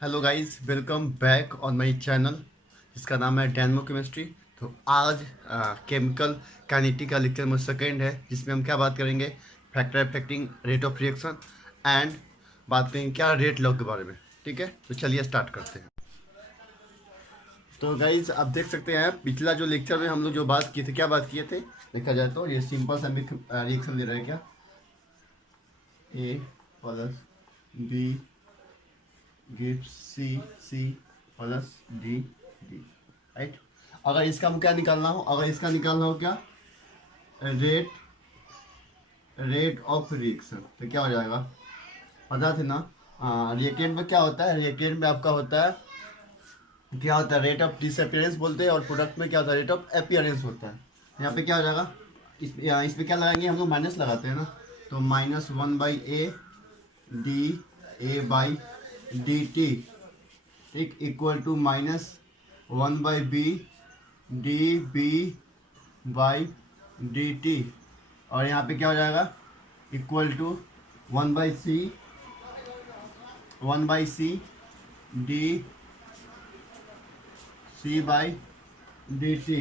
Hello guys, welcome back on my channel जिसका नाम है डैनमो केमिस्ट्री। तो आज केमिकल काइनेटिक का लेक्चर नंबर सेकेंड है, जिसमें हम क्या बात करेंगे, factor affecting rate of reaction and बात करेंगे क्या रेट लॉ के बारे में। ठीक है, तो चलिए स्टार्ट करते हैं। तो गाइज आप देख सकते हैं पिछला जो लेक्चर में हम लोग जो बात किए थे, क्या बात किए थे देखा जाए तो ये सिंपल सा रिएक्शन दे रहा है क्या, A plus B gives C, C plus D, D. Right. अगर इसका क्या निकालना हो, क्या, रेट रेट ऑफ रिएक्शन, तो क्या हो जाएगा, पता थे ना। रिएक्टेंट में क्या होता है, रिएक्टेंट में आपका होता है क्या होता है, रेट ऑफ डिसअपियरेंस बोलते हैं, और प्रोडक्ट में क्या होता है, रेट ऑफ अपीयरेंस होता है। यहाँ पे क्या हो जाएगा, इसमें क्या लगाएंगे हम लोग, माइनस लगाते हैं ना, तो -1/a D A by D T, ठीक, equal to -1/b D B by D T. और यहाँ पे क्या हो जाएगा, equal to 1/c D C by D T,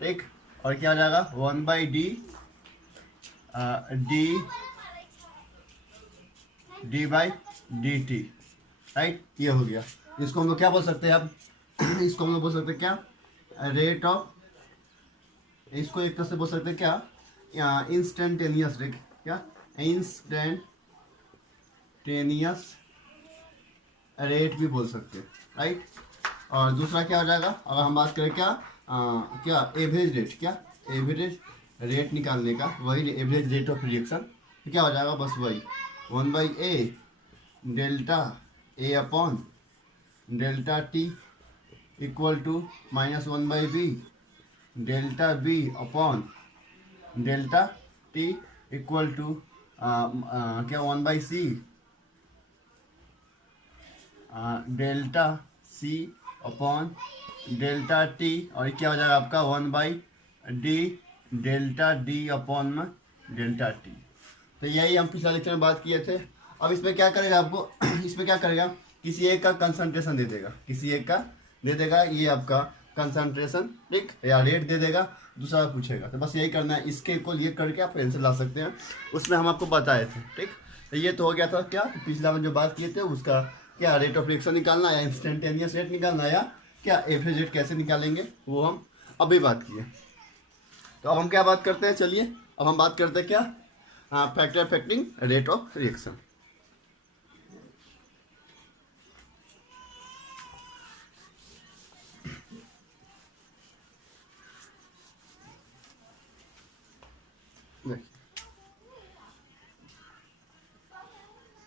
ठीक। और क्या हो जाएगा, 1/d D D by D T. Right, ये हो गया। इसको हम लोग क्या बोल सकते हैं अब इसको हम लोग बोल सकते हैं क्या, रेट ऑफ, इसको एक तरह से बोल सकते हैं क्या, इंस्टेंटेनियस रेट, क्या, इंस्टेंटेनियस रेट भी बोल सकते हैं। राइट। और दूसरा क्या हो जाएगा, अगर हम बात करें क्या, क्या एवरेज रेट, क्या एवरेज रेट निकालने का, वही एवरेज रेट ऑफ रिएक्शन, तो क्या हो जाएगा, बस वही 1/a delta A upon delta T equal to -1/b delta B upon delta T equal to क्या 1/c delta C upon delta T, और क्या हो जाएगा आपका 1/d डेल्टा डी अपॉन में डेल्टा टी। तो यही हम पिछला लेक्चर में बात किए थे। अब इसमें क्या करेगा आपको इसमें क्या करेगा, किसी एक का कंसंट्रेशन दे देगा, किसी एक का दे देगा, ये आपका कंसंट्रेशन, ठीक, या रेट दे देगा, दूसरा पूछेगा, तो बस यही करना है, इसके को ये करके आप आंसर ला सकते हैं। उसमें हम आपको बताए थे, ठीक। तो ये तो हो गया था क्या, पिछला में जो बात किए थे उसका, क्या रेट ऑफ रिएक्शन निकालना, या इंस्टेंटेनियस रेट निकालना, या क्या एवरेज रेट कैसे निकालेंगे, वो हम अभी बात किए। तो अब हम क्या बात करते हैं, चलिए अब हम बात करते हैं क्या, factor affecting rate of reaction.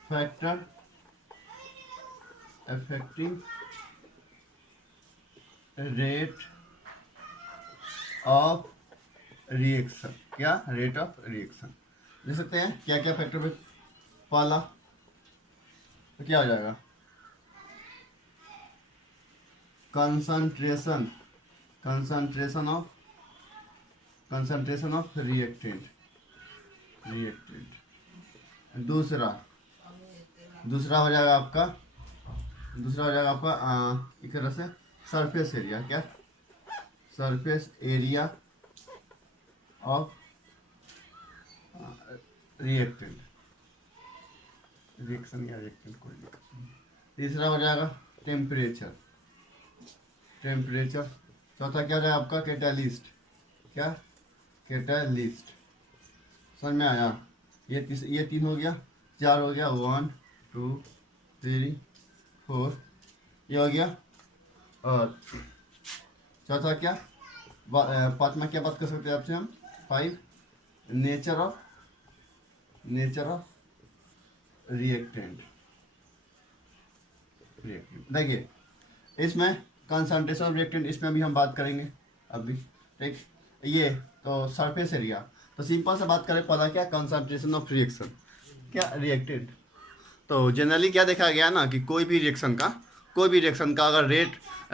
Factor affecting rate of reaction, क्या रेट ऑफ रिएक्शन देख सकते हैं, क्या क्या फैक्टर पे, पहला तो क्या हो जाएगा, कंसंट्रेशन कंसंट्रेशन ऑफ रिएक्टेंट, दूसरा दूसरा हो जाएगा आपका, एक तरह से सरफेस एरिया, क्या surface area of reactant, reaction या रिएक्टेंट कोई नहीं। तीसरा हो जाएगा टेम्परेचर, चौथा क्या हो जाएगा आपका, कैटालिस्ट, क्या कैटालिस्ट, समझ में आया, ये तीन हो गया, चार हो गया, 1 2 3 4, ये हो गया। और चौथा क्या, पांचवा क्या बात कर सकते हैं आपसे हम, 5 नेचर ऑफ रिएक्टेंट। देखिए इसमें कंसंट्रेशन ऑफ रिएक्टेंट, इसमें भी हम बात करेंगे अभी, ठीक। ये तो सरफेस एरिया, तो सिंपल से बात करें, पहला क्या, कंसंट्रेशन ऑफ रिएक्शन, क्या रिएक्टेंट। तो जनरली क्या देखा गया ना कि कोई भी रिएक्शन का अगर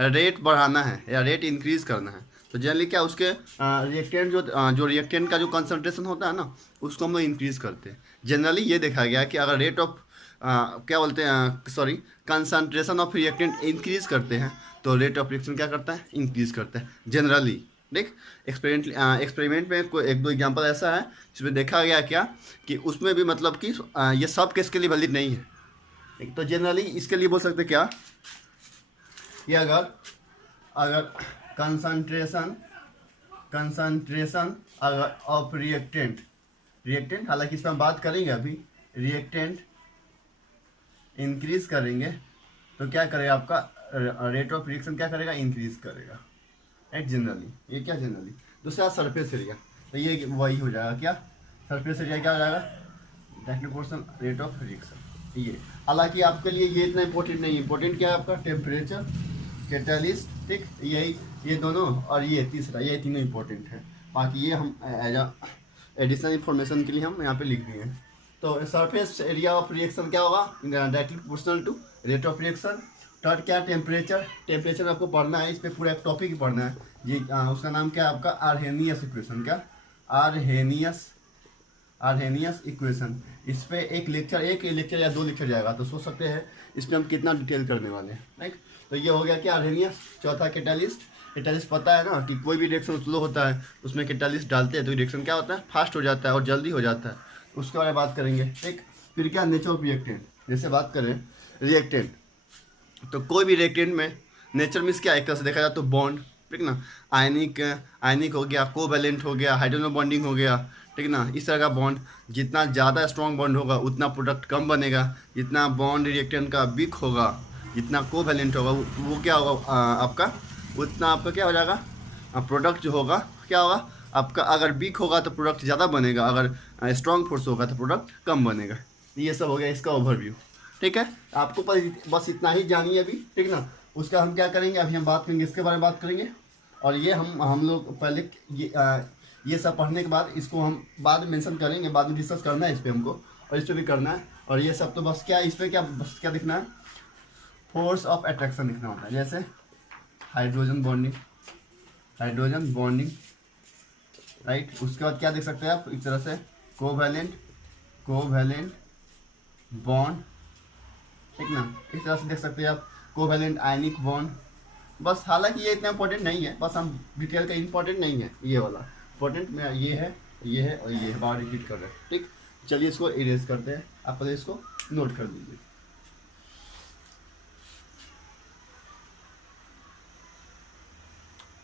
रेट बढ़ाना है या रेट इंक्रीज करना है, तो जनरली क्या उसके रिएक्टेंट जो रिएक्टेंट का जो कंसंट्रेशन होता है ना, उसको हम लोग इंक्रीज करते हैं। जनरली ये देखा गया कि अगर रेट ऑफ क्या बोलते हैं, sorry, concentration of reactant increase करते हैं तो रेट ऑफ रिएक्शन क्या करता है, इंक्रीज करता है जनरली। देख, एक्सपेरिमेंट में कोई एक दो एग्जांपल ऐसा है जिसमें देखा गया क्या कि उसमें भी मतलब कि ये सब केस के लिए वैलिड नहीं है। एक तो जनरली इसके लिए बोल सकते क्या कि अगर अगर कंसंट्रेशन कंसंट्रेशन अगर ऑफ रिएक्टेंट हालांकि इस पर हम बात करेंगे अभी, रिएक्टेंट इंक्रीज करेंगे तो क्या करेगा, आपका रेट ऑफ रिएक्शन क्या करेगा, इंक्रीज करेगा, राइट। जनरली ये क्या, जनरली दूसरा सरफेस एरिया, तो ये वही हो जाएगा क्या, सरफेस एरिया क्या हो जाएगा, direct proportional rate of reaction. ये हालांकि आपके लिए ये इतना इंपॉर्टेंट नहीं, इंपॉर्टेंट क्या है आपका, टेम्परेचर, कैटालिस्ट, ठीक, यही ये दोनों और ये तीसरा, ये तीनों इंपॉर्टेंट है। बाकी ये हम एज एडिशनल इंफॉर्मेशन के लिए हम यहाँ पे लिख दिए हैं। तो सरफेस एरिया ऑफ रिएक्शन क्या होगा, directly proportional to rate of reaction. Third क्या, टेम्परेचर आपको पढ़ना है, इस पर पूरा एक टॉपिक ही पढ़ना है जी। उसका नाम क्या है आपका, आर्हेनियस इक्वेशन, क्या, आर्हेनियस इक्वेशन। इस पे एक लेक्चर या 2 लेक्चर जाएगा, तो सोच सकते हैं इस पर हम कितना डिटेल करने वाले हैं, राइट। तो ये हो गया क्या, आर्हेनियस। चौथा कैटालिस्ट पता है ना कि कोई भी रिएक्शन स्लो होता है उसमें कैटालिस्ट डालते हैं तो रिएक्शन क्या होता है, फास्ट हो जाता है और जल्दी हो जाता है, उसके बारे में बात करेंगे, ठीक। फिर क्या, नेचर ऑफ रिएक्टेंट, जैसे बात करें रिएक्टेंट, तो कोई भी रिएक्टेंट में नेचर मीन्स क्या, एक तरह से देखा जाए तो बॉन्ड, ठीक ना, आयनिक हो गया, कोवैलेंट हो गया, हाइड्रोजन बॉन्डिंग हो गया, ठीक ना, इस तरह का बॉन्ड। जितना ज़्यादा स्ट्रॉन्ग बॉन्ड होगा उतना प्रोडक्ट कम बनेगा, जितना बॉन्ड रिएक्टेंट का वीक होगा, जितना कोवैलेंट होगा वो क्या होगा आपका, उतना आपका क्या हो जाएगा, प्रोडक्ट जो होगा क्या होगा आपका, अगर वीक होगा तो प्रोडक्ट ज़्यादा बनेगा, अगर स्ट्रॉन्ग फोर्स होगा तो प्रोडक्ट कम बनेगा। ये सब हो गया इसका ओवरव्यू, ठीक है। आपको बस इतना ही जानिए अभी, ठीक ना। उसका हम क्या करेंगे, अभी हम बात करेंगे, इसके बारे में बात करेंगे। और ये हम लोग पहले ये सब पढ़ने के बाद इसको हम बाद में मेंशन करेंगे, बाद में डिस्कस करना है इस पर हमको, और इस पर भी करना है। और ये सब तो बस क्या, इस पर क्या बस क्या दिखना है, फोर्स ऑफ अट्रैक्शन लिखना होता है। जैसे हाइड्रोजन बॉन्डिंग, राइट। उसके बाद क्या देख सकते हैं आप, एक तरह से कोवैलेंट बॉन्ड, ठीक ना, इस तरह से देख सकते हैं आप, कोवैलेंट आयनिक बॉन्ड। बस हालांकि ये इतना इंपॉर्टेंट नहीं है, बस हम डिटेल का इंपॉर्टेंट नहीं है ये वाला, इंपॉर्टेंट में ये है और ये है, बार रिपीट कर रहे हैं, ठीक। चलिए इसको इरेज करते हैं, आप पहले इसको नोट कर लीजिए।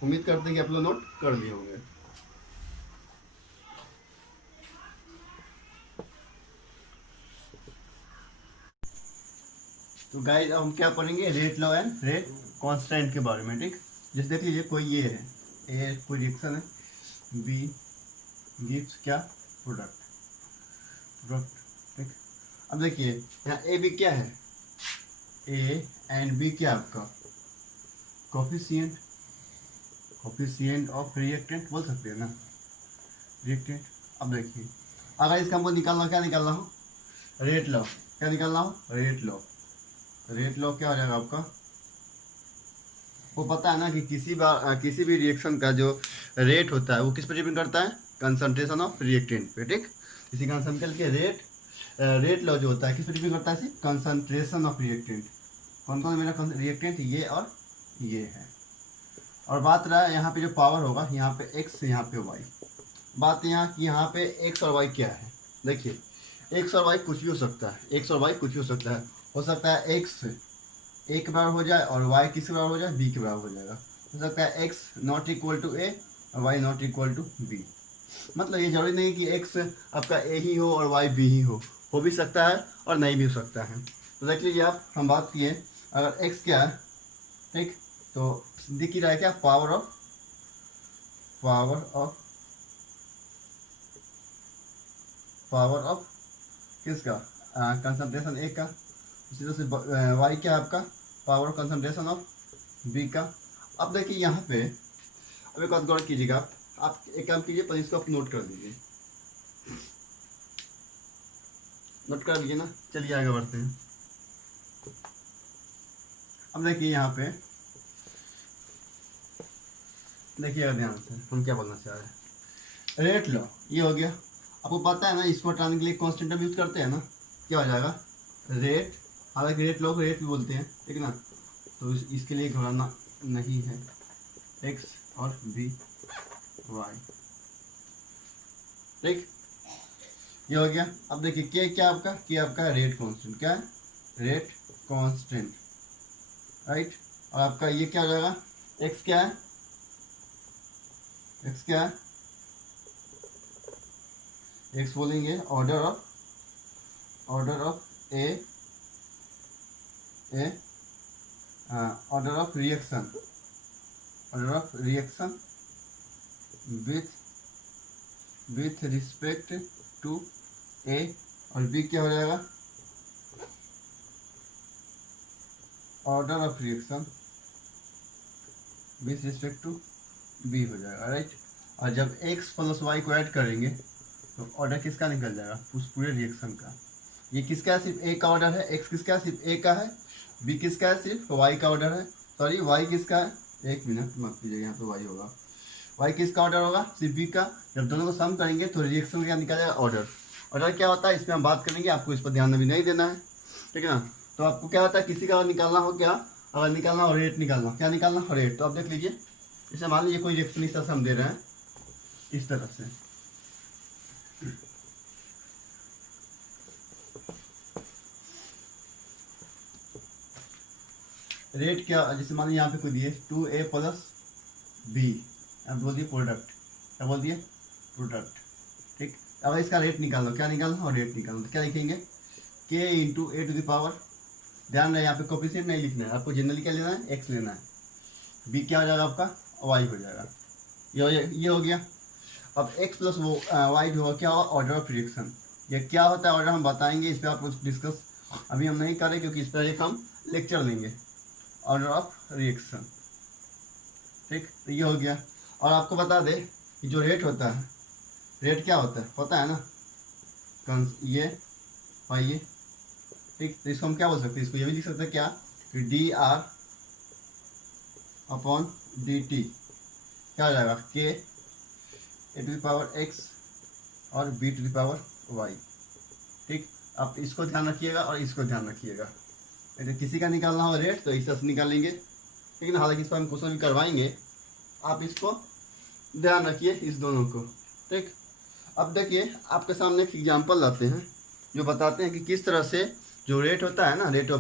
उम्मीद करते हैं कि आप लोग नोट कर लिए होंगे। तो गाइस अब हम क्या पढ़ेंगे, rate law and rate constant के बारे में, ठीक। जैसे देख लीजिए, कोई ये है, ए कोई रिएक्शन है, बी गिव्स क्या, प्रोडक्ट, ठीक। अब देखिए यहाँ ए बी क्या है, ए एंड बी क्या आपका, कोफिशिएंट ऑफ रिएक्टेंट बोल सकते हैं ना, रिएक्टेंट। अब देखिए अगर इसका हमको निकालना, क्या निकालना हो, रेट लॉ, क्या निकालना हो, रेट लॉ क्या हो जाएगा आपका, वो पता है ना कि किसी भी रिएक्शन का जो रेट होता है वो किस पर डिपेंड करता है, कंसंट्रेशन ऑफ रिएक्टेंट पे, ठीक। इसी कंसंट्रेशन के रेट लॉ जो होता है किस पर डिपेंड करता है, कंसंट्रेशन ऑफ रिएक्टेंट। कौन कौन मेरा रिएक्टेंट, ये और ये है। और बात रहा है यहाँ पे जो पावर होगा, यहाँ पे एक्स, यहाँ पे वाई। बात यहाँ कि यहाँ पे एक्स और वाई क्या है, देखिए एक्स और वाई कुछ भी हो सकता है, हो सकता है एक्स ए के बराबर हो जाए और वाई किसके बराबर हो जाए, बी के बराबर हो जाएगा। हो सकता है X not equal to A और Y not equal to B. मतलब ये जरूरी नहीं कि एक्स आपका ए ही हो और वाई बी ही हो भी सकता है और नहीं भी हो सकता है। तो देख लीजिए आप, हम बात किए अगर एक्स क्या है, ठीक, तो दिख ही रहा है क्या, पावर ऑफ किसका, कंसंट्रेशन ए का। इसी तरह से वाई क्या है आपका, पावर कंसंट्रेशन ऑफ बी का। अब देखिए यहाँ पे अब एक बात गौर कीजिएगा, आप एक काम कीजिए, पर इसको आप नोट कर दीजिए, नोट कर लीजिए ना। चलिए आगे बढ़ते हैं। अब देखिए यहाँ पे देखिएगा ध्यान से, हम क्या बोलना चाह रहे हैं, रेट लॉ ये हो गया। आपको पता है ना, इसको हटाने के लिए कांस्टेंट यूज करते हैं ना, क्या हो जाएगा, रेट, हालांकि रेट लोग रेट भी बोलते हैं, ठीक है ना, तो इसके लिए घबराना नहीं है। एक्स और बी वाई, ठीक, ये हो गया। अब देखिए के क्या आपका, के आपका है रेट कांस्टेंट, क्या है, रेट कांस्टेंट, राइट। और आपका ये क्या हो जाएगा, एक्स क्या है, एक्स क्या है, एक्स बोलेंगे order of A order of reaction, with respect to A, और बी क्या हो जाएगा, order of reaction with respect to B हो जाएगा, राइट। और जब x प्लस वाई को ऐड करेंगे तो ऑर्डर किसका निकल जाएगा, उस पूरे रिएक्शन का। ये किसका है, सिर्फ ए का ऑर्डर है, x किसका है, सिर्फ ए का है, बी किसका है, सिर्फ वाई का ऑर्डर है, सॉरी वाई किसका है, एक मिनट मत कीजिएगा, यहाँ पे वाई होगा, वाई किसका ऑर्डर होगा, सिर्फ बी का। जब दोनों को सम करेंगे तो रिएक्शन क्या निकल जाएगा, ऑर्डर। ऑर्डर क्या होता है इसमें हम बात करेंगे, आपको इस पर ध्यान अभी नहीं देना है, ठीक है ना। तो आपको क्या होता है, किसी का निकालना हो, क्या अगर निकालना हो, रेट निकालना, क्या निकालना हो, रेट। तो आप देख लीजिए, जैसे मान लीजिए कोई रिएक्शन इस तरह से हम दे रहे हैं, इस तरह से, रेट क्या, जैसे मान लीजिए यहाँ पे कोई दिए 2a प्लस बी, अब बोल दिए प्रोडक्ट, क्या बोल दिए, प्रोडक्ट, ठीक। अब इसका रेट निकालो, क्या निकालना और रेट निकालना, तो क्या लिखेंगे, k into A to the power, ध्यान रहे यहाँ पे कोफिशिएंट नहीं लिखना है आपको, जनरली क्या लेना है, x लेना है, b क्या हो जाएगा आपका, y हो जाएगा, ये हो गया। अब x प्लस वो y जो होगा क्या होगा, ऑर्डर ऑफ रिएक्शन। ये क्या होता है ऑर्डर, हम बताएंगे, इस पर आप डिस्कस अभी हम नहीं करें, क्योंकि इस पर एक हम लेक्चर लेंगे, ऑर्डर ऑफ रिएक्शन, ठीक। तो ये हो गया। और आपको बता दे कि जो रेट होता है, रेट क्या होता है ना, ये और ये, ठीक। तो इसको हम क्या बोल सकते हैं, इसको ये भी लिख सकते हैं क्या, D R upon D T, क्या हो जाएगा, K A to the power X और B to the power Y, ठीक। आप इसको ध्यान रखिएगा और इसको ध्यान रखिएगा, अगर किसी का निकालना हो रेट तो इस तरह से निकालेंगे, ठीक है ना। हालांकि इस पर हम क्वेश्चन भी करवाएंगे, आप इसको ध्यान रखिए, इस दोनों को, ठीक। अब देखिए आपके सामने एक एग्जांपल लाते हैं जो बताते हैं कि किस तरह से जो रेट होता है ना, रेट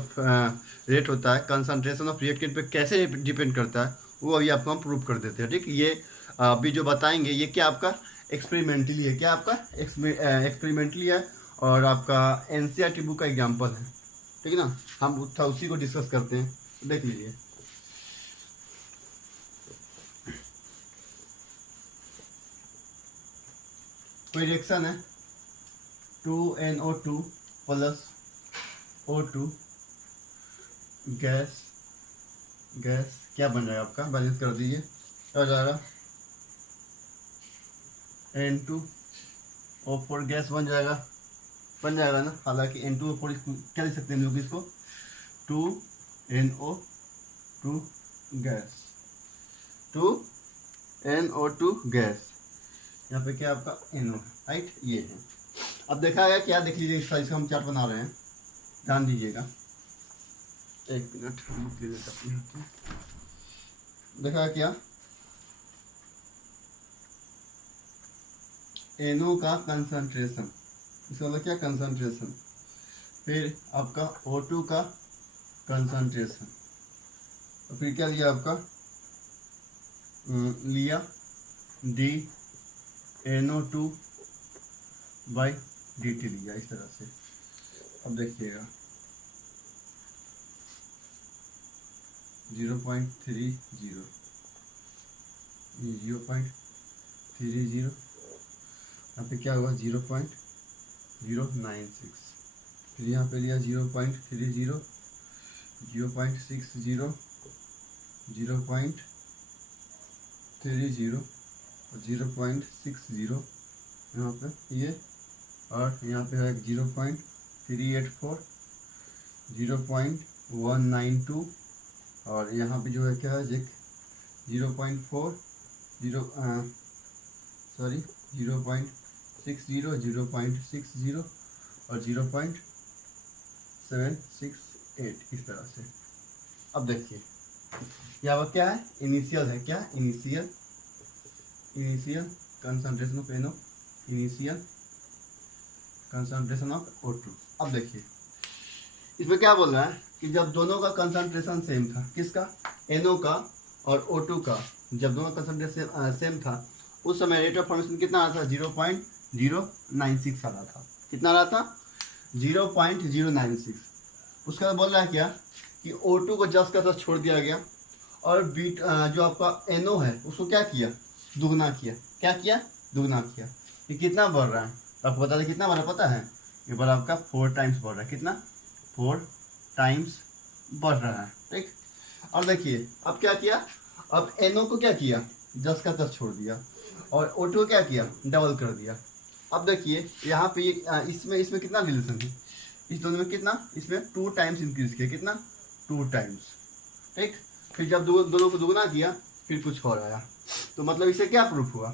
होता है कंसंट्रेशन ऑफ रिएक्टेंट पे कैसे डिपेंड करता है, वो अभी आपको हम प्रूव कर देते हैं, ठीक। ये अभी जो बताएंगे ये क्या आपका एक्सपेरिमेंटली है, क्या आपका एक्सपेरिमेंटली है, और आपका एनसीईआरटी बुक का एग्जाम्पल है, ठीक है ना। हम उसी को डिस्कस करते हैं, देख लीजिए। कोई रिएक्शन है 2NO2 प्लस O2 गैस क्या बन जाएगा आपका, बैलेंस कर दीजिए, क्या हो जाएगा, N2O4 गैस बन जाएगा ना। हालांकि N2O4 क्या लिख सकते हैं हम लोग इसको, 2NO2 गैस, 2NO2 गैस, यहाँ पे क्या आपका NO, राइट, ये है। अब देखा गया क्या, देख लीजिए इस साइज का हम चार्ट बना रहे हैं, ध्यान दीजिएगा, एक मिनट देखा क्या, NO का कंसंट्रेशन, इसका मतलब क्या, कंसंट्रेशन, फिर आपका O2 का कंसंट्रेशन, और फिर क्या लिया आपका, लिया NO2 बाई dt लिया, इस तरह से। अब देखिएगा 0.30 यहाँ पे क्या होगा 0.096, फिर यहाँ पे लिया 0.30, 0.60, 0.30 और 0.60 यहाँ पे ये, और यहाँ पे है 0.384, 0.192, और यहाँ पे जो है क्या है 0.40, 0.60, 0.60 और 0.70 768 इस तरह से। अब देखिए यहाँ पर क्या है, इनिशियल है, क्या initial concentration of NO, initial concentration of O2। अब देखिए इसमें क्या बोल रहा है कि जब दोनों का कंसंट्रेशन सेम था, किसका, NO का और O2 का, जब दोनों कंसंट्रेशन सेम था उस समय रेट ऑफ फॉर्मेशन कितना आ रहा था, 0.096 आ रहा था। कितना आ रहा था, 0.096। उसके बाद बोल रहा है क्या कि O2 को जस्ट का तस्ट छोड़ दिया गया और बीट जो आपका NO है उसको क्या किया, दुगना किया। क्या किया, दुगना किया। ये कितना बढ़ रहा है आपको बता दें, कितना बढ़ रहा है पता है, ये बढ़ आपका 4 टाइम्स बढ़ रहा है। कितना, 4 टाइम्स बढ़ रहा है, ठीक। और देखिए अब क्या किया, अब NO को क्या किया, 10 का 10 छोड़ दिया और O2 को क्या किया, डबल कर दिया। अब देखिए यहाँ पे इसमें कितना रिलेशन है, इस दोनों में कितना, इसमें 2 टाइम्स इंक्रीज किया। कितना, 2 टाइम्स, ठीक। फिर जब दोनों को दुगना किया फिर कुछ और आया। तो मतलब इसे क्या प्रूफ हुआ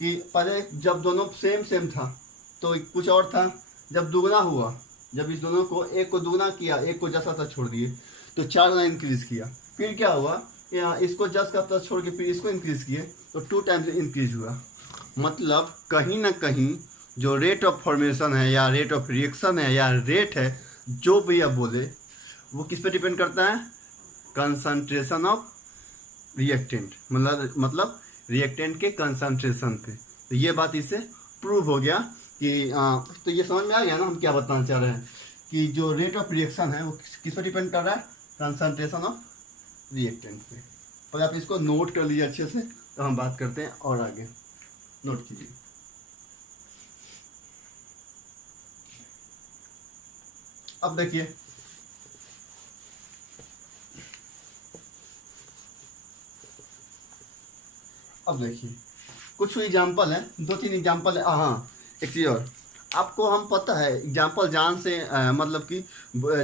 कि पहले जब दोनों सेम था तो कुछ और था, जब दुगना हुआ, जब इस दोनों को, एक को दुगना किया, एक को जैसा था छोड़ दिए तो 4 गुना इंक्रीज किया। फिर क्या हुआ, इसको जस का तस छोड़ के फिर इसको इंक्रीज किए तो 2 टाइम्स इंक्रीज हुआ। मतलब कहीं ना कहीं जो रेट ऑफ फॉर्मेशन है या रेट ऑफ रिएक्शन है या रेट है, जो भी आप बोले, वो किस पे डिपेंड करता है, कंसंट्रेशन ऑफ रिएक्टेंट, मतलब रिएक्टेंट के कंसंट्रेशन पे। तो ये बात इससे प्रूव हो गया कि तो ये समझ में आ गया ना हम क्या बताना चाह रहे हैं, कि जो रेट ऑफ रिएक्शन है वो किस पर डिपेंड कर रहा है, कंसंट्रेशन ऑफ रिएक्टेंट पे। और आप इसको नोट कर लीजिए अच्छे से, तो हम बात करते हैं और आगे। नोट कीजिए। अब देखिए कुछ एग्जाम्पल है, 2-3 एग्जाम्पल है। हाँ एक चीज़ और, आपको हम पता है एग्जाम्पल जान से मतलब कि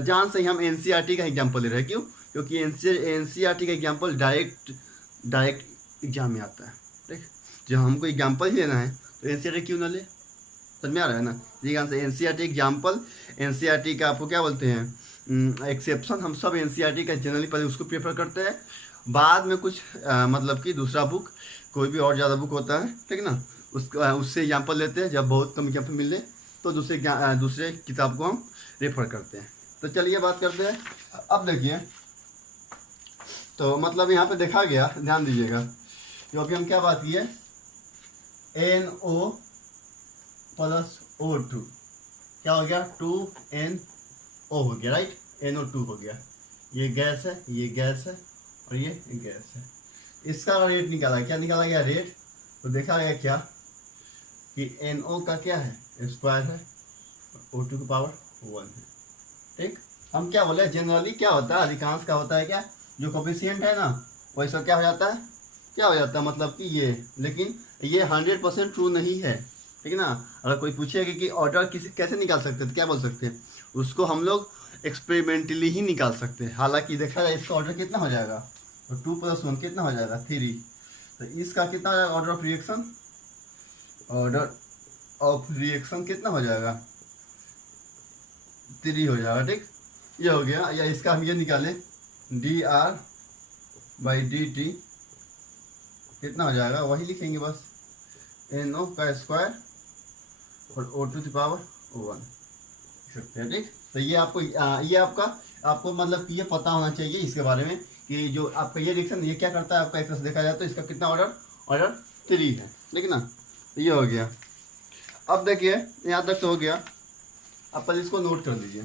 जान से ही हम NCERT का एग्जाम्पल ले रहे हैं। क्यों, क्योंकि NCERT का एग्जाम्पल डायरेक्ट एग्जाम में आता है, ठीक। जब हमको एग्जाम्पल ही लेना है तो NCERT क्यों ना ले, समझ में आ रहा है ना। जी से NCERT एग्जाम्पल, NCERT का आपको क्या बोलते हैं, एक्सेप्शन। हम सब NCERT का जनरली पहले उसको प्रेफर करते हैं, बाद में कुछ मतलब कि दूसरा बुक, कोई भी और ज़्यादा बुक होता है, ठीक ना, उससे एग्जाम्पल लेते हैं। जब बहुत कम एग्जाम्पल मिले तो दूसरे किताब को हम रेफर करते हैं। तो चलिए बात करते हैं। अब देखिए तो मतलब यहाँ पे देखा गया, ध्यान दीजिएगा, तो अभी हम क्या बात किए, NO प्लस O2 क्या हो गया, 2NO हो गया, राइट। NO2 हो गया। ये गैस है, ये गैस है और ये गैस है। इसका रेट निकाला, क्या निकाला गया, रेट। तो देखा गया क्या कि NO का क्या है, स्क्वायर है, O2 की पावर 1 है, ठीक। हम क्या बोले, जनरली क्या होता है, अधिकांश का होता है क्या, जो कोफिशिएंट है ना वैसा क्या हो जाता है, क्या हो जाता है, मतलब कि ये, लेकिन ये 100% ट्रू नहीं है, ठीक है ना। अगर कोई पूछेगा कि ऑर्डर कैसे निकाल सकते हैं तो क्या बोल सकते हैं, उसको हम लोग एक्सपेरिमेंटली ही निकाल सकते हैं। हालांकि देखा जाए इसका ऑर्डर कितना हो जाएगा, तो 2 + 1 कितना हो जाएगा, 3। तो इसका कितना हो जाएगा, ऑर्डर ऑफ रिएक्शन कितना हो जाएगा, 3 हो जाएगा, ठीक। ये हो गया। या इसका हम ये निकालें, dR/dt कितना हो जाएगा, वही लिखेंगे बस, NO का स्क्वायर और O2 की पावर 1 लिख सकते हैं, ठीक। तो ये आपको ये आपको मतलब ये पता होना चाहिए इसके बारे में कि जो आपका ये रिएक्शन ये क्या करता है, आपका एक तरह से देखा जाए तो इसका कितना ऑर्डर 3 है, ठीक ना। तो ये हो गया। अब देखिए यहाँ तक तो हो गया। अब पहले इसको नोट कर लीजिए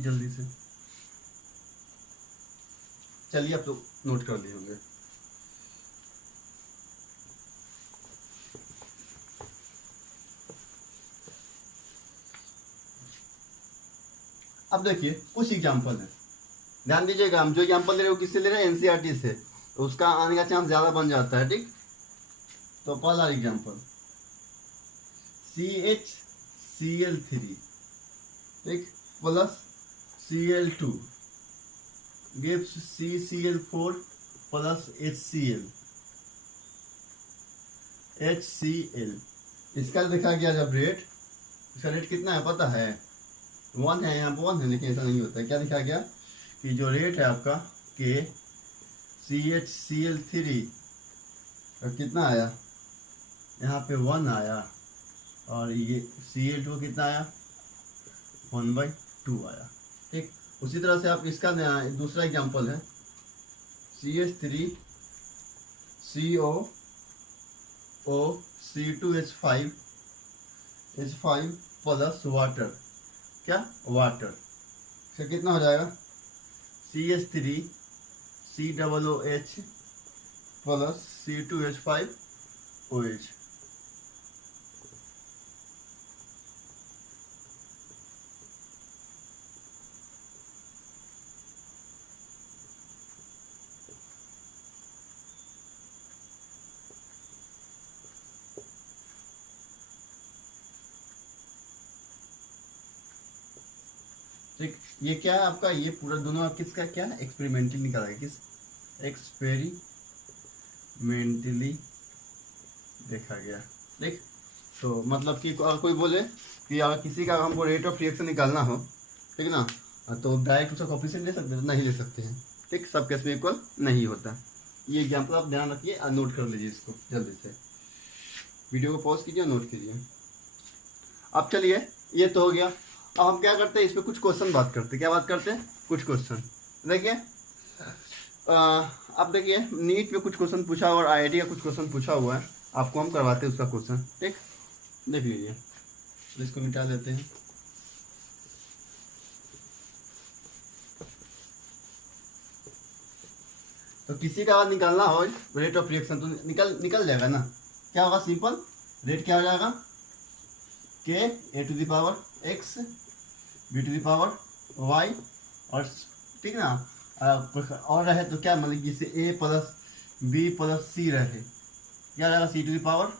जल्दी से। चलिए अब तो नोट कर लिए होंगे। अब देखिए कुछ एग्जाम्पल है, ध्यान दीजिएगा। हम जो एग्जाम्पल ले रहे हो किससे ले रहे हैं, NCERT से, तो उसका आने का चांस ज़्यादा बन जाता है, ठीक। तो पहला एग्जाम्पल CHCl3, ठीक, plus Cl2 gives CCl4 plus HCl। इसका देखा गया जब रेट, इसका रेट कितना है पता है, वन है, यहाँ पे वन है, लेकिन ऐसा नहीं होता है। क्या लिखा गया कि जो रेट है आपका के CHCl3 का कितना आया, यहाँ पे 1 आया, और ये Cl2 कितना आया, 1/2 आया। ठीक, उसी तरह से आप इसका दूसरा एग्जांपल है CH3COO प्लस वाटर, क्या वाटर, तो कितना हो जाएगा CH3COOH प्लस C2H5OH। ठीक, ये क्या है आपका, ये पूरा दोनों किसका क्या है, एक्सपेरिमेंटली निकाला है, किस एक्सपेरिमेंटली देखा गया। देख, तो मतलब कि और कोई बोले कि अगर किसी का हमको रेट ऑफ रिएक्शन निकालना हो, ठीक ना, तो डायरेक्ट उसका कोफिशिएंट ले सकते हैं, नहीं ले सकते हैं। ठीक, सब केस में इक्वल नहीं होता। ये एग्जाम्पल आप ध्यान रखिए और नोट कर लीजिए इसको जल्दी से। वीडियो को पॉज कीजिए, नोट कीजिए। अब चलिए, ये तो हो गया। अब हम क्या करते हैं, इस पर कुछ क्वेश्चन बात करते हैं। क्या बात करते हैं, कुछ क्वेश्चन। देखिए, अब देखिए नीट में कुछ क्वेश्चन पूछा हुआ और IIT का कुछ क्वेश्चन पूछा हुआ है, आपको हम करवाते हैं उसका क्वेश्चन। ठीक, देख लीजिए, तो इसको मिटा देते हैं। तो किसी का निकालना हो रेट ऑफ रिएक्शन तो निकल जाएगा ना। क्या होगा, सिंपल रेट क्या हो जाएगा, के A⁴x B⁴y, और ठीक ना, और रहे तो क्या, मतलब जैसे A plus B plus C रहे, क्या रहेगा C⁻Z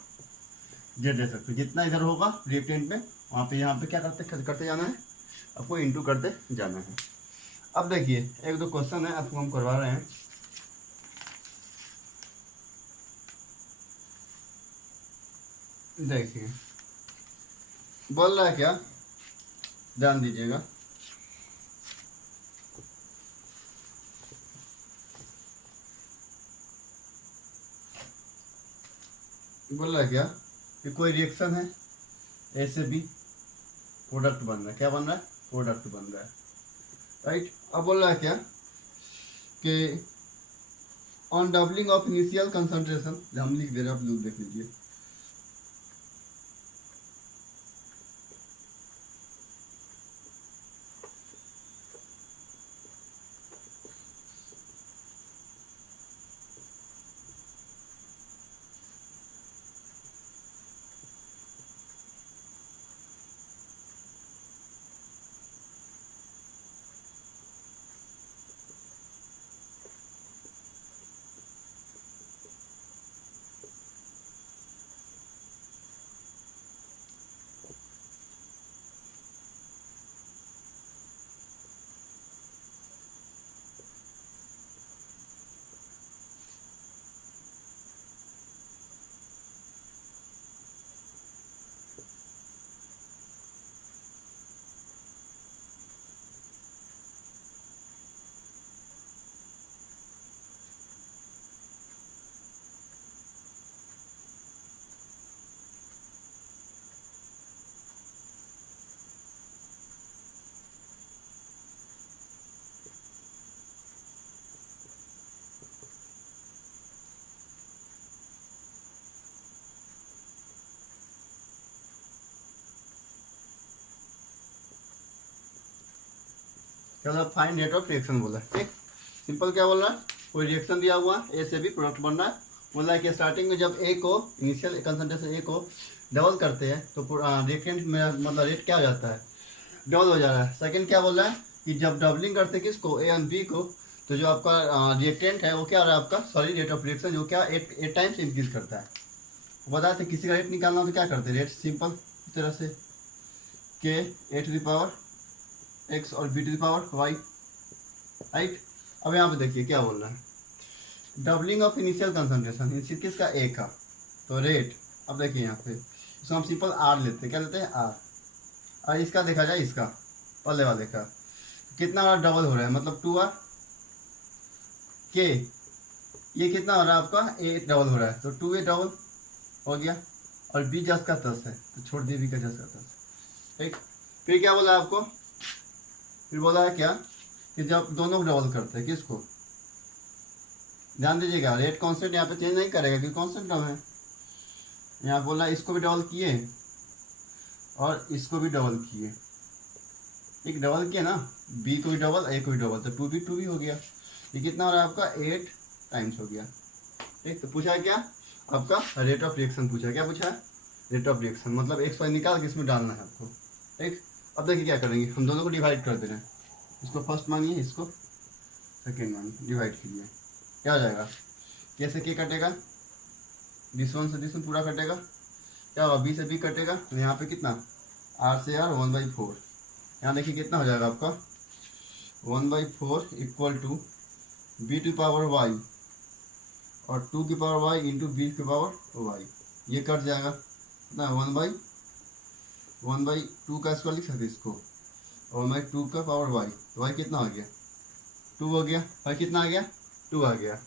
दे सकते हो। जितना इधर होगा रिएक्टेंट में, वहाँ पे यहाँ पे क्या करते जाना है, आपको इंटू करते जाना है। अब देखिए, एक दो क्वेश्चन है आपको हम करवा रहे हैं। देखिए, बोल रहा है क्या, ध्यान दीजिएगा। बोल रहा है क्या कि कोई रिएक्शन है, A से B, प्रोडक्ट बन रहा है। क्या बन रहा है, प्रोडक्ट बन रहा है, राइट। अब बोल रहा है क्या कि on doubling of initial concentration, हम लिख दे रहे हैं, आप लोग देख लीजिए। क्या फाइंड रेट ऑफ रिएक्शन बोला, ठीक। सिंपल क्या बोल रहा है, कोई रिएक्शन दिया हुआ A से B प्रोडक्ट बन रहा है। बोला है कि स्टार्टिंग में जब A को इनिशियल कंसंट्रेशन A को डबल करते हैं तो रिएक्टेंट में मतलब रेट क्या हो जाता है, डबल हो जा रहा है। सेकंड क्या बोल रहा है कि जब डबलिंग करते हैं किसको, A और B को, तो जो आपका रिएक्टेंट है वो क्या हो रहा है आपका, सॉरी रेट ऑफ रिएक्शन जो क्या 8 टाइम्स इंक्रीज करता है। बताते किसी का रेट निकालना हो तो क्या करते हैं, रेट सिंपल इस तरह से के A⁴x और B⁴y, राइट। अब यहाँ पे देखिए क्या बोल रहा है, डबलिंग ऑफ इनिशियल कंसंट्रेशन किसका, A का, तो रेट। अब देखिए यहाँ पे इसको हम सिंपल R लेते हैं, क्या लेते हैं R, और इसका देखा जाए इसका, पहले वाले का। कितना बार डबल हो रहा है, मतलब 2r के, ये कितना हो रहा है आपका, a डबल हो रहा है, तो 2a डबल हो गया। और b जस का तस है तो छोड़ दिए b का जस का तस, ठीक। फिर क्या बोला आपको, फिर बोला है क्या कि जब दोनों को डबल करते हैं, किसको, ध्यान दीजिएगा, रेट कांस्टेंट यहाँ पे चेंज नहीं करेगा क्योंकि कांस्टेंट टर्म है। यहाँ बोला इसको भी डबल किए और इसको भी डबल किए, एक डबल किया ना, बी को भी डबल ए को भी डबल, तो 2b हो गया। ये कितना हो रहा है आपका, 8 टाइम्स हो गया, ठीक। तो पूछा है क्या आपका, रेट ऑफ रिएक्शन पूछा है, क्या पूछा है, रेट ऑफ रिएक्शन, मतलब एक सौ निकाल के इसमें डालना है आपको, ठीक। अब देखिए क्या करेंगे, हम दोनों को डिवाइड कर दे रहे हैं, इसको फर्स्ट मानिए, इसको सेकेंड मानिए, डिवाइड कीजिए, क्या हो जाएगा, कैसे के कटेगा, दिस वन से दिस वन पूरा कटेगा, क्या होगा, बी से बी कटेगा, तो यहाँ पे कितना, आर से आर 1/4, यहाँ देखिए कितना हो जाएगा आपका 1/4 equal to B to power Y और 2 की पावर वाई इंटू बी की पावर वाई, ये कट जाएगा कितना, 1/2 का स्क्वायर लिख सकते इसको, 1/2 का पावर वाई, तो वाई कितना हो गया, 2 हो गया, वाई कितना आ गया, 2 आ गया।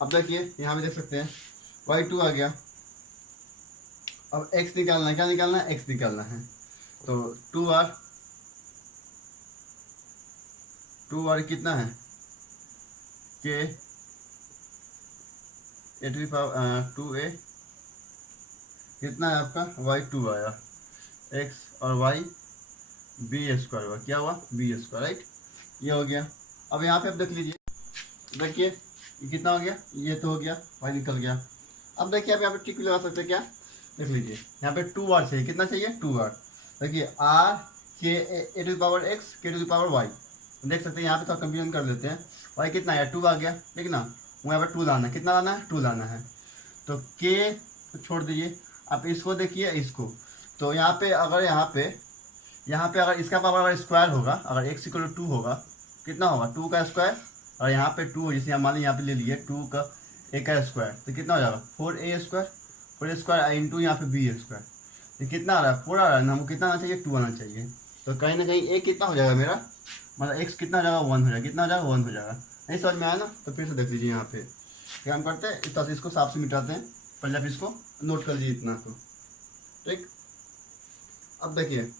अब देखिए यहाँ भी देख सकते हैं वाई 2 आ गया। अब x निकालना है, क्या निकालना है, x निकालना है, तो 2r कितना है, के ए टू पावर 2a कितना है आपका, y2 आया, x और y b स्क्वायर हुआ, क्या हुआ, b स्क्वायर, राइट, ये हो गया। अब यहाँ पे आप देख लीजिए, देखिए ये कितना हो गया, ये तो हो गया, y निकल गया। अब देखिए आप यहाँ पे टिक लगा सकते हैं, क्या, देख लीजिए यहाँ पे 2r चाहिए, कितना चाहिए, 2r, देखिए r के ए टू पावर x के टू पावर y, देख सकते हैं यहाँ पे थोड़ा कंफ्यूजन कर लेते हैं, y कितना है, 2 आ गया, ठीक ना, वो यहाँ पे 2 लाना है, कितना लाना है, 2 लाना है, तो k तो छोड़ दीजिए, आप इसको देखिए इसको, तो यहाँ पे अगर इसका पावर अगर स्क्वायर होगा, अगर x इक्वल टू 2 होगा, कितना होगा, 2 का स्क्वायर, और यहाँ पे 2 जैसे हम मान लीजिए यहाँ पे ले लिए 2 का a का स्क्वायर, तो कितना हो जाएगा 4a स्क्वायर इंटू यहाँ पे b स्क्वायर, तो कितना आ रहा है, 4 आ रहा है ना, हमको कितना आना चाहिए, 2 आना चाहिए, तो कहीं ना कहीं a कितना हो जाएगा मेरा, मतलब x कितना हो जाएगा, 1 हो जाएगा, कितना हो जाएगा, 1 हो जाएगा। नहीं समझ में आया ना, तो फिर से देख लीजिए यहाँ पे क्या हम करते हैं, इस तरह से इसको साफ से मिटाते हैं, पहले आप इसको नोट कर लीजिए इतना को, ठीक। अब देखिए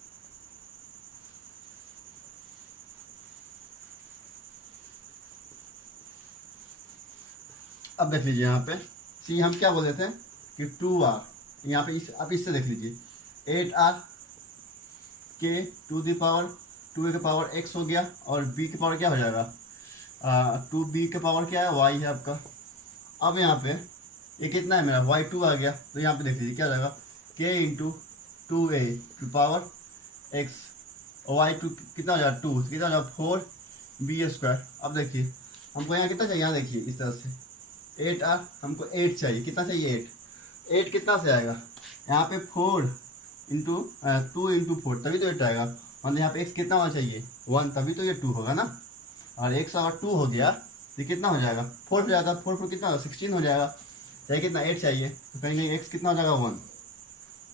अब देख लीजिए यहाँ पे सी हम क्या बोले थे कि 2r, यहाँ पे आप इससे देख लीजिए 8r के टू दी पावर 2a के पावर x हो गया, और b के पावर क्या हो जाएगा, 2b के पावर क्या है, y है आपका। अब यहाँ पे ये कितना है मेरा, y2 आ गया, तो यहाँ पे देख लीजिए क्या हो जाएगा, k इंटू 2a की पावर x, और y2 कितना हो जाएगा, 2, कितना हो जाएगा 4b स्क्वायर। अब देखिए हमको यहाँ कितना चाहिए, यहाँ देखिए इस तरह से 8r, हमको 8 चाहिए, कितना चाहिए, 8 कितना से आएगा, यहाँ पे 4 इंटू 2 इंटू 4, तभी तो 8 आएगा, मतलब यहाँ पे x कितना होना चाहिए, 1, तभी तो ये 2 होगा ना, और x अगर 2 हो गया तो कितना हो जाएगा, 4 हो जाएगा, 4 कितना होगा, 16 हो जाएगा, चाहिए कितना, 8 चाहिए, तो कहीं कहीं x कितना हो जाएगा, 1,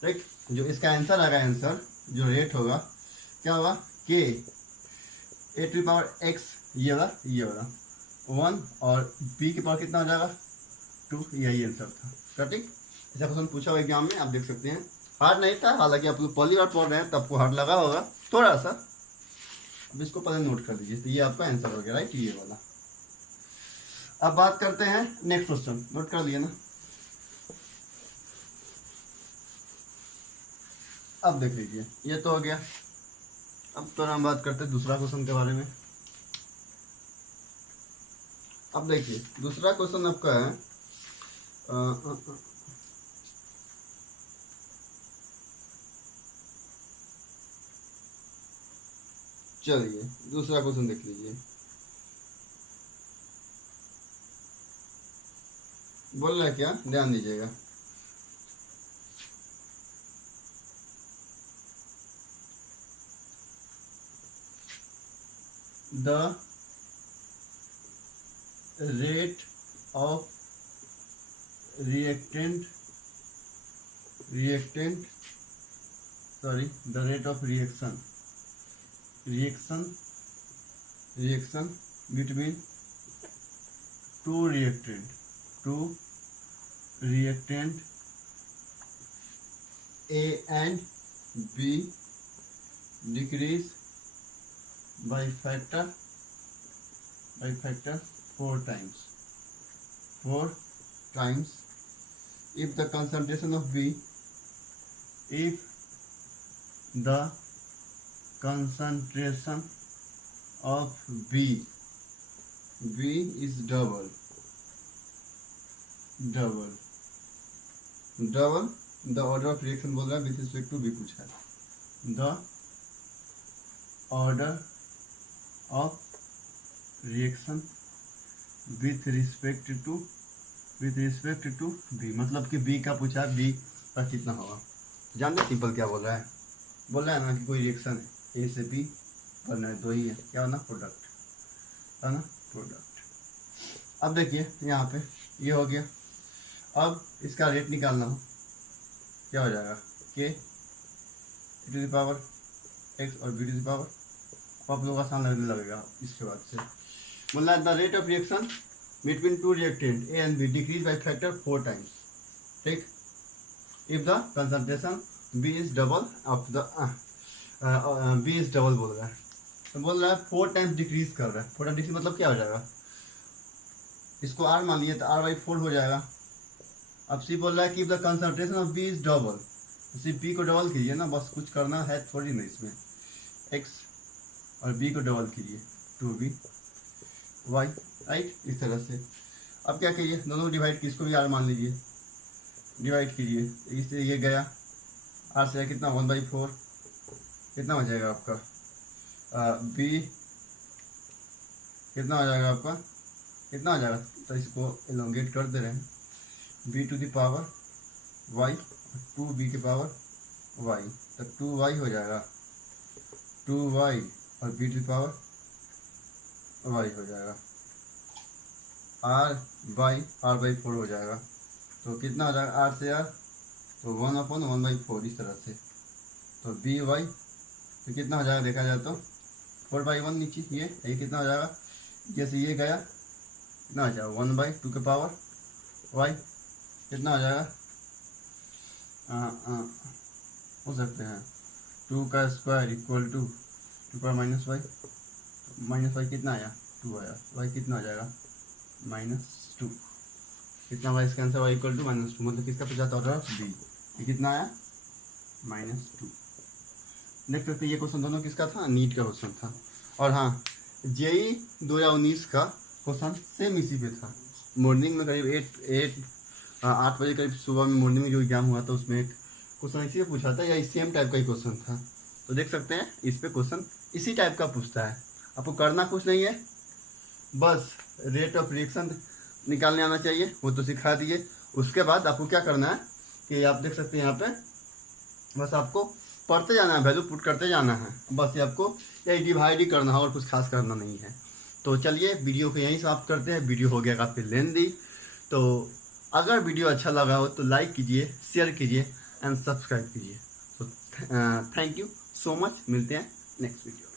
ठीक। जो इसका आंसर आएगा, आंसर जो रेट होगा क्या होगा, k A to power x, ये वाला 1, और b की पावर कितना हो जाएगा, 2, यही आंसर था, ठीक। ऐसा क्वेश्चन पूछा हुआ एग्जाम में, आप देख सकते हैं, हार्ड नहीं था, हालांकि आप लोग पहली बार पढ़ रहे हैं तो आपको हार्ड लगा होगा थोड़ा सा, अब इसको पहले नोट कर लीजिए, तो ये आपका आंसर हो गया, राइट, ये वाला। अब बात करते हैं नेक्स्ट क्वेश्चन, नोट कर लिए ना। अब देख लीजिए ये तो हो गया, अब तो हम बात करते हैं दूसरा क्वेश्चन के बारे में। अब देखिए दूसरा क्वेश्चन आपका है चलिए दूसरा क्वेश्चन देख लीजिए, बोल रहा है क्या, ध्यान दीजिएगा, the rate of reactant sorry the rate of reaction reaction between two reactant A and B decrease by factor 4 times if the concentration of B is double the order of reaction बोल रहा है with respect to B पूछा है the order of reaction with respect to B, मतलब कि B का पूछा है, बी का कितना होगा। जानते सिंपल क्या बोल रहा है ना कि कोई रिएक्शन है ए से बी करना है, दो ही है, क्या होना प्रोडक्ट है ना, प्रोडक्ट। अब देखिए यहाँ पे ये हो गया। अब इसका रेट निकालना हो क्या हो जाएगा, के टू द पावर एक्स और बी टू द पावर, आप लोगों का आसान लगने लगेगा इसके बाद से। बोलना है the rate of reaction between two reactant A and B decrease by factor 4 times, ठीक। If the concentration B is double of the B is double बोल रहा है, तो बोल रहा है 4 times डिक्रीज कर रहा है। 4 times डिक्रीज मतलब क्या हो जाएगा, इसको आर मान लिए तो आर बाई 4 हो जाएगा। अब सी बोल रहा है कि the concentration of B is double, see B को डबल कीजिए ना, बस कुछ करना है थोड़ी ना इसमें, एक्स और बी को डबल कीजिए 2b वाई, राइट, इस तरह से। अब क्या कीजिए, दोनों डिवाइड कीजिए, इसको भी आर मान लीजिए, डिवाइड कीजिए, इससे ये गया आर से कितना 1/4 कितना हो जाएगा आपका, बी कितना हो जाएगा आपका, कितना हो जाएगा, तो इसको एलोंगेट कर दे रहे हैं, B to the power Y 2b के पावर वाई, तो 2y हो जाएगा, 2y और b to the power y हो जाएगा, r/4 हो जाएगा। तो कितना हो जाएगा, r से r तो 1/1/4 इस तरह से। तो by तो कितना हो जाएगा, देखा जाए तो 4/1 नीचे ये कितना हो जाएगा, जैसे ये गया कितना हो जाएगा 1/2 के पावर y कितना हो जाएगा, हो सकते हैं 2 का स्क्वायर इक्वल टू 2 पर -y, -y कितना आया 2 आया, y कितना हो जाएगा -2, कितना हुआ इसका आंसर y इक्वल टू -2, मतलब किसका पूछा था ऑर्डर बी, ये कितना आया -2। देख सकते हैं ये क्वेश्चन दोनों किसका था, नीट का क्वेश्चन था। और हाँ, जेई 2019 का क्वेश्चन सेम इसी पे था, मॉर्निंग में करीब 8 बजे करीब सुबह में मॉर्निंग में जो एग्जाम हुआ था उसमें एक क्वेश्चन इसी पे पूछा था, या सेम टाइप का ही क्वेश्चन था। तो देख सकते हैं इस पे क्वेश्चन इसी टाइप का पूछता है, आपको करना कुछ नहीं है, बस रेट ऑफ रिएक्शन निकालने आना चाहिए, वो तो सिखा दिए। उसके बाद आपको क्या करना है कि आप देख सकते हैं यहाँ पे बस आपको पढ़ते जाना है, वैल्यू पुट करते जाना है, बस ये आपको यही डिवाइड ही करना है और कुछ खास करना नहीं है। तो चलिए वीडियो को यहीं समाप्त करते हैं, वीडियो हो गया काफ़ी लेंदी। तो अगर वीडियो अच्छा लगा हो तो लाइक कीजिए, शेयर कीजिए एंड सब्सक्राइब कीजिए। तो थैंक यू सो मच, मिलते हैं नेक्स्ट वीडियो।